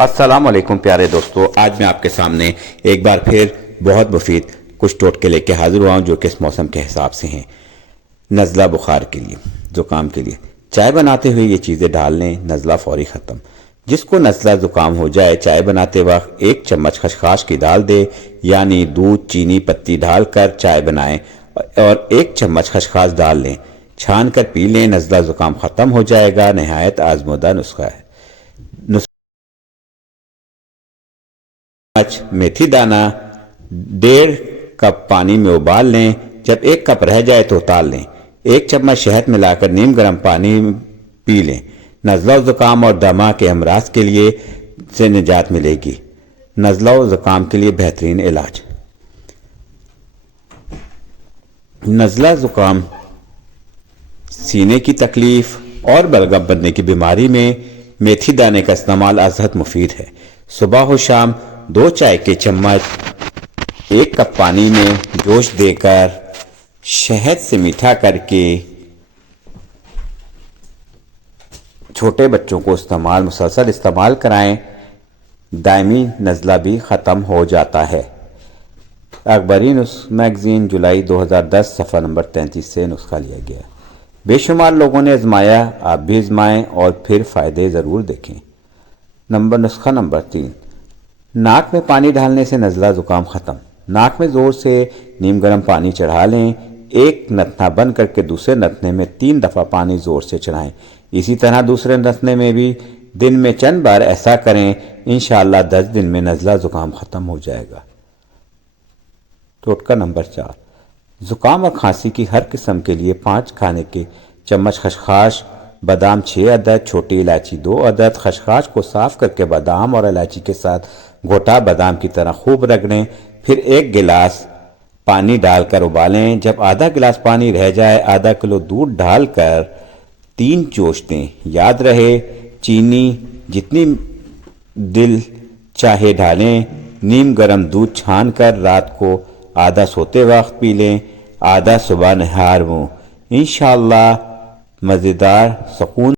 السلام علیکم پیارے دوستو، آج میں آپ کے سامنے ایک بار پھر بہت مفید کچھ ٹوٹکے لے کے حاضر ہوا ہوں جو کہ اس موسم کے حساب سے ہیں۔ نزلہ بخار کے لیے، زکام کے لیے چائے بناتے ہوئے یہ چیزیں ڈال لیں، نزلہ فوری ختم۔ جس کو نزلہ زکام ہو جائے، چائے بناتے وقت 1 چمچ خشخاش کی ڈال دے، یعنی دودھ، چینی، پتی ڈال کر چائے بنائیں اور 1 چمچ خشخاش ڈال لیں، چھان کر پی لیں، نزلہ زکام ختم ہو جائے گا۔ نہایت آزمودہ نسخہ ہے۔ میتھی دانہ 1.5 کپ پانی میں ابال لیں، جب 1 کپ رہ جائے تو اتار لیں۔ 1 چمچ شہد ملا کر نیم گرم پانی پی لیں۔ نزلہ و زکام اور دمہ کے امراض کے لیے سے نجات ملے گی۔ نزلہ و زکام کے لیے بہترین علاج۔ نزلہ زکام، سینے کی تکلیف اور بلغم بننے کی بیماری میں میتھی دانے کا استعمال ازحد مفید ہے۔ صبح و شام 2 چائے کے چمچ 1 کپ پانی میں جوش دے کر شہد سے میٹھا کر کے چھوٹے بچوں کو مسلسل استعمال کرائیں، دائمی نزلہ بھی ختم ہو جاتا ہے۔ اخباری میگزین جولائی 2010 صفحہ نمبر 33 سے نسخہ لیا گیا۔ بے شمار لوگوں نے آزمایا، آپ بھی آزمائیں اور پھر فائدے ضرور دیکھیں۔ نسخہ نمبر 3، ناک میں پانی ڈالنے سے نزلہ زکام ختم۔ ناک میں زور سے نیم گرم پانی چڑھا لیں، ایک نتنا بند کر کے دوسرے نتنے میں 3 دفعہ پانی زور سے چڑھائیں۔ اسی طرح دوسرے نتنے میں بھی دن میں چند بار ایسا کریں، انشاءاللہ 10 دن میں نزلہ زکام ختم ہو جائے گا۔ ٹوٹکا نمبر 4، زکام اور کھانسی کی ہر قسم کے لیے 5 کھانے کے چمچ خشخاش، بادام 6 عدد، چھوٹی الائچی 2 عدد۔ خشخاش کو صاف کر کے بادام اور الائچی کے ساتھ گھوٹا بادام کی طرح خوب رگڑیں، پھر 1 گلاس پانی ڈال کر ابالیں۔ جب آدھا گلاس پانی رہ جائے، آدھا کلو دودھ ڈال کر 3 جوش دیں۔ یاد رہے، چینی جتنی دل چاہے ڈالیں۔ نیم گرم دودھ چھان کر رات کو آدھا سوتے وقت پی لیں، آدھا صبح نہار منہ۔ انشاءاللہ مزیدار سکون